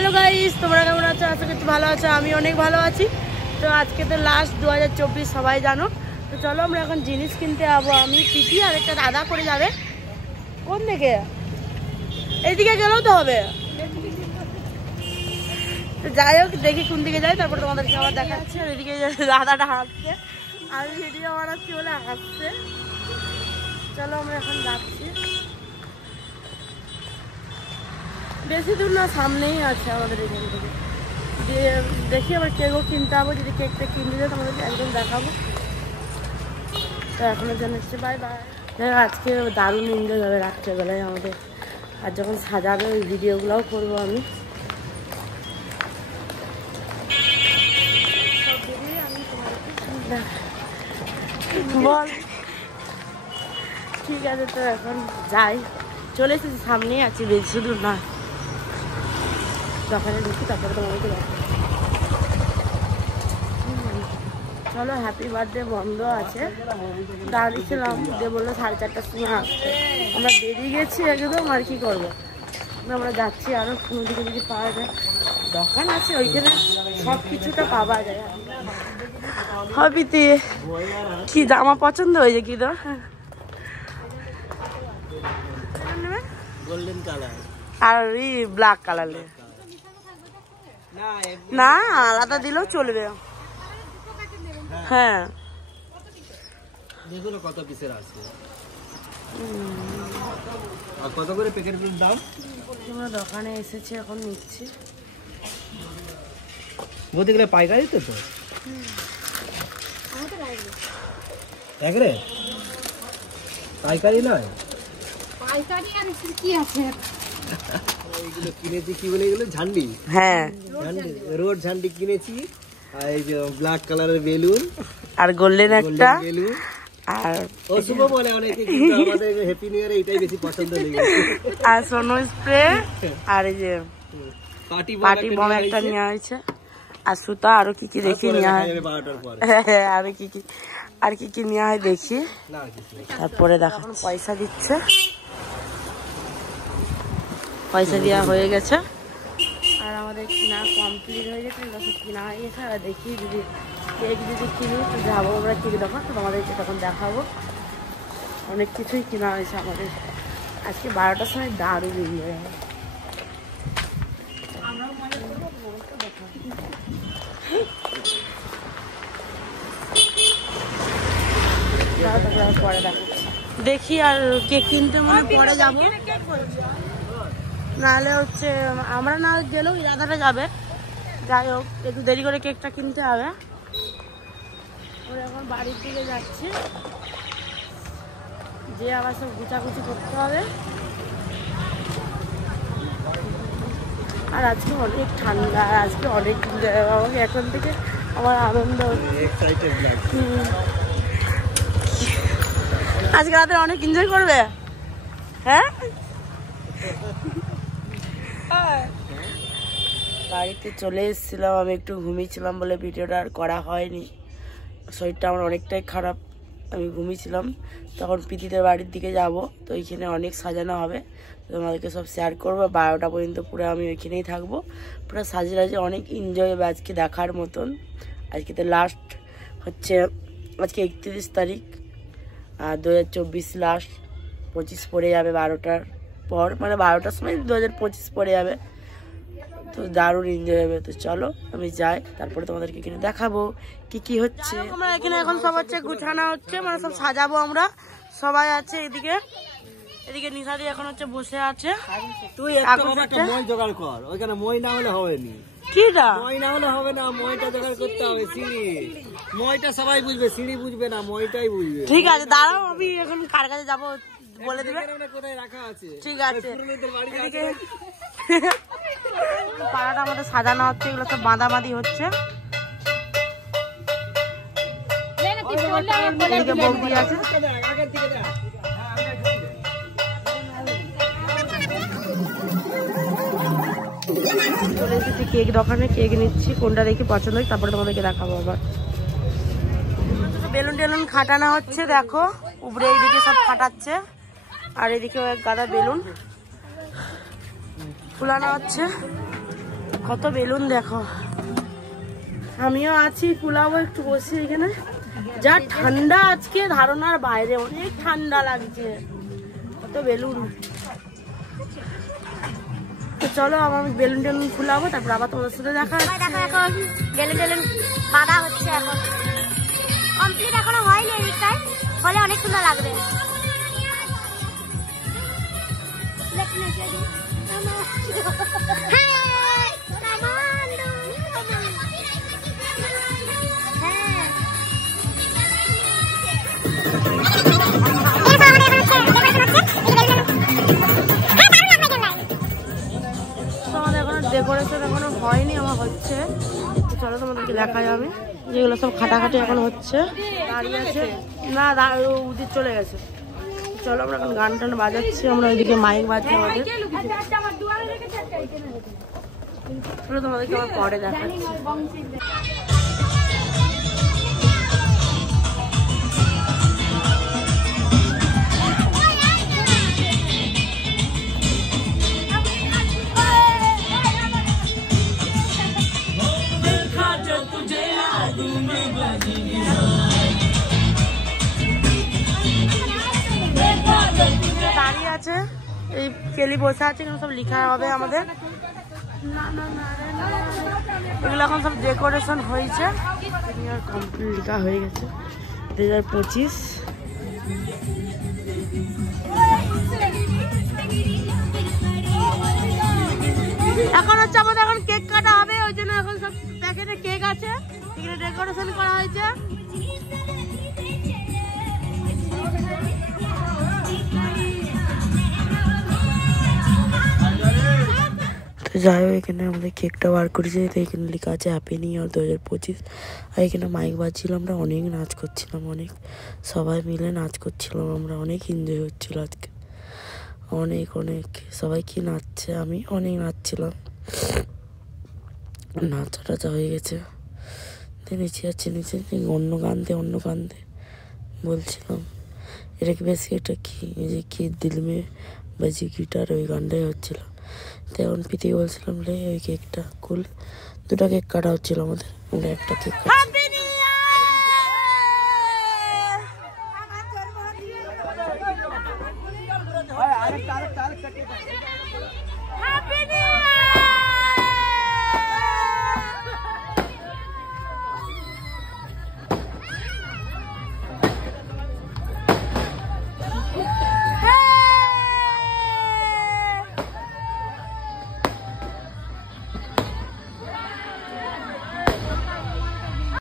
Hello guys, তোমরা কেমন আছো? আশা করছি ভালো আছো। আমি অনেক ভালো আছি। তো আজকে তো লাস্ট 2024 সবাই জানো। তো চলো আমরা এখন জিনিস কিনতে যাবো। আমি পিপি আর একটা দাদা করে যাবে। কোন দিকে? এইদিকে গেলেও তো হবে। তো যাই হোক, দেখি কোন দিকে যাই, তারপর তোমাদেরকে আবার দেখাচ্ছি। আর এদিকে দাদাটা হাসছে, আমি ভিডিও বানাচ্ছি বলে হাসছে। চলো আমরা এখন যাচ্ছি। বেশি দূর না, সামনেই আছে আমাদের এখান থেকে। দিয়ে দেখি আবার কেকও কিনতে হবে। যদি কেকটা কিনতে যায় তোমাদেরকে একদম দেখাবো। তো এখনো জানাচ্ছি বাই বাই। আজকে দারুণ এনজয় হবে রাত্রেবেলায় আমাদের। আর যখন সাজাবে ওই ভিডিওগুলোও করবো আমি। বল ঠিক আছে, তো এখন যাই। চলে এসেছি, সামনেই আছি, বেশি দূর না। দোকানে ঢুকি, তারপরে তোমাদেরকে দেখো। চলো, হ্যাপি বার্থডে বন্ধ আছে। দাঁড়িয়েছিলাম, দিয়ে বললো 4:30টার সময় আসতে। আমরা বেরিয়ে গেছি একদম। আর কি করবো, আমরা যাচ্ছি। আরো কোনো দিকে যদি পাওয়া যায় দোকান আছে, ওইখানে সব কিছুটা পাওয়া যায়। হবিতে কি জামা পছন্দ হয়েছে? কি তো গোল্ডেন কালার আর এই ব্ল্যাক কালার না, আলাদা দিলেও চলবে। হ্যাঁ, দেখুন কত পিসের আছে আর কত করে প্যাকেটগুলোর দাম। আমরা দোকানে এসেছি, এখন নিচ্ছি। বলতে গেলে পাইকারি তো একরে পাইকারি নয়, পাইকারি। আর কি আছে এইগুলো কিনেছি, কি বলে এগুলো? ঝান্ডি। হ্যাঁ, ঝান্ডি, রোড ঝান্ডি কিনেছি। আর এই যে ব্ল্যাক কালারের বেলুন, আর গোল্ডেন একটা বেলুন। আর ও শুভ বলে অনেকে, কিন্তু আমাদের হ্যাপি নিউ ইয়ারে এটাই বেশি পছন্দ লেগেছে। আর সোনো স্প্রে, আর এই যে পার্টি বম একটা নেওয়া হয়েছে। আর সুতা, আরো কি কি দেখি নেওয়া হয়। 12টার পরে আর কি কি নেওয়া হয় দেখি, তারপরে দেখা। পয়সা দিচ্ছে, পয়সা দেওয়া হয়ে গেছে। আর আমাদের কিনা কমপ্লিট হয়ে গেছে, কিনা হয়ে গেছে। আর দেখি যদি কেক যদি কিনি তো যাবো আমরা কেক দোকান, তো তোমাদেরকে তখন দেখাবো। অনেক কিছুই কেনা হয়েছে আমাদের আজকে। 12টার সময় দারুণ এনজয় হবে। পরে দেখি। আর কেক কিনতে মনে পরে যাবো, নাহলে হচ্ছে আমরা না গেলেও দাদাটা যাবে। যাই হোক, একটু দেরি করে কেকটা কিনতে হবে। ওরা এখন বাড়ির দিকে যাচ্ছে, যে আবার সব গুছাগুছি করতে হবে। আর আজকে অনেক ঠান্ডা, আজকে অনেক আমাকে এখন থেকে আমার আনন্দ হচ্ছে। আজকে রাতে অনেক এনজয় করবে। হ্যাঁ, বাড়িতে চলে এসেছিলাম। আমি একটু ঘুমিয়েছিলাম বলে ভিডিওটা আর করা হয়নি। শরীরটা আমার অনেকটাই খারাপ, আমি ঘুমিয়েছিলাম। তখন পিতিদের বাড়ির দিকে যাব, তো ওইখানে অনেক সাজানো হবে, তোমাদেরকে সব শেয়ার করবো। 12টা পর্যন্ত পুরো আমি ওইখানেই থাকবো। পুরো সাজিয়ে রাজিয়ে অনেক এনজয় হবে আজকে, দেখার মতন। আজকে তো লাস্ট হচ্ছে, আজকে 31 তারিখ, আর 2024 লাস্ট। 25 পড়ে যাবে 12টার পর, মানে 12টার সময় 2025 পড়ে যাবে। তো দারুণ এনজয় হবে। তো চলো আমি যাই, তারপরে তোমাদেরকে এখানে দেখাবো কি কি হচ্ছে। আমরা এখানে এখন সব হচ্ছে গুছানো হচ্ছে, মানে সব সাজাবো আমরা। সবাই আছে এদিকে, এদিকে নিশাদি এখন হচ্ছে বসে আছে। তুই একটা মই জোগাড় কর, ওইখানে মই না হলে হবে না। কিটা মই না হলে হবে না, মইটা জোগাড় করতে হবে। সিঁড়ি মইটা সবাই বুঝবে, সিঁড়ি বুঝবে না, মইটাই বুঝবে। ঠিক আছে, দাঁড়াও, আমি এখন কার কাছে যাবো বলে দিবে। কোথায় রাখা আছে? ঠিক আছে, পাড়াটা আমাদের সাজানো হচ্ছে, এগুলো সব বাঁধাবাঁধি হচ্ছে। এদিকে বৌদি আছে। চলে এসেছি কেক দোকানে, কেক নিচ্ছি, কোনটা দেখি পছন্দ হয় তারপরে তোমাদেরকে দেখাবো। আবার বেলুন টেলুন খাটানো হচ্ছে, দেখো উপরে এইদিকে সব খাটাচ্ছে। আর এদিকে এক গাদা বেলুন ফুলানো হচ্ছে। কত বেলুন দেখো। আমিও আছি, কুলাবো একটু বসে এখানে। যা ঠান্ডা আজকে ধারণার বাইরে, অনেক ঠান্ডা লাগছে, কত বেলুন। তো চলো আমি বেলুন টেলুন ফুলাবো, তারপর আবার তোমাদের সাথে দেখা হচ্ছে। এখন বেলুন টেলুন বাঁধা হচ্ছে, এখন কমপ্লিট এখনো হয়নি, এদিকটায় হলে অনেক সুন্দর লাগবে। ডেকোরেশন এখনো হয়নি, আমার হচ্ছে। চলো তোমাদেরকে দেখাই আমি, যেগুলো সব খাটাখাটি এখন হচ্ছে। দাঁড়িয়ে আছে না, উদিত চলে গেছে। চলো আমরা এখন গান টান বাজাচ্ছি, আমরা ওইদিকে মাইক বাজছি আমাদের। চলো তোমাদেরকে আমার পরে দেখাচ্ছি। দাঁড়িয়ে আছে, এই কেলি বসে আছে, এখানে সব লেখা হবে আমাদের। এগুলো এখন সব ডেকোরেশন হয়েছে, কমপ্লিট লেখা হয়ে গেছে 2025। এখন হচ্ছে আমাদের এখন কেক কাটা হবে, ওই জন্য এখন সব প্যাকেটে কেক আছে, এখানে ডেকোরেশন করা হয়েছে। তো যাই হোক, এখানে আমাদের কেকটা বার করেছে, তো এখানে লেখা আছে হ্যাপি নিউ ইয়ার 2025। আর এখানে মাইক বাজছিল, আমরা অনেক নাচ করছিলাম, অনেক সবাই মিলে নাচ করছিলাম, আমরা অনেক এনজয় হচ্ছিল আজকে, অনেক অনেক। সবাই কি নাচছে, আমি অনেক নাচছিলাম, নাচা টাচা হয়ে গেছে। নিচে যাচ্ছে, নিচে অন্য গান দে, অন্য গান দে বলছিলাম। এটা কি বেশি, এটা কি এই যে কি দিল মে বাজি গিটার, ওই গানটাই হচ্ছিল। তো এখন পিতি বলছিলাম রে ওই কেকটা কুল, দুটো কেক কাটা হচ্ছিল আমাদের, আমরা একটা কেক কাটছি।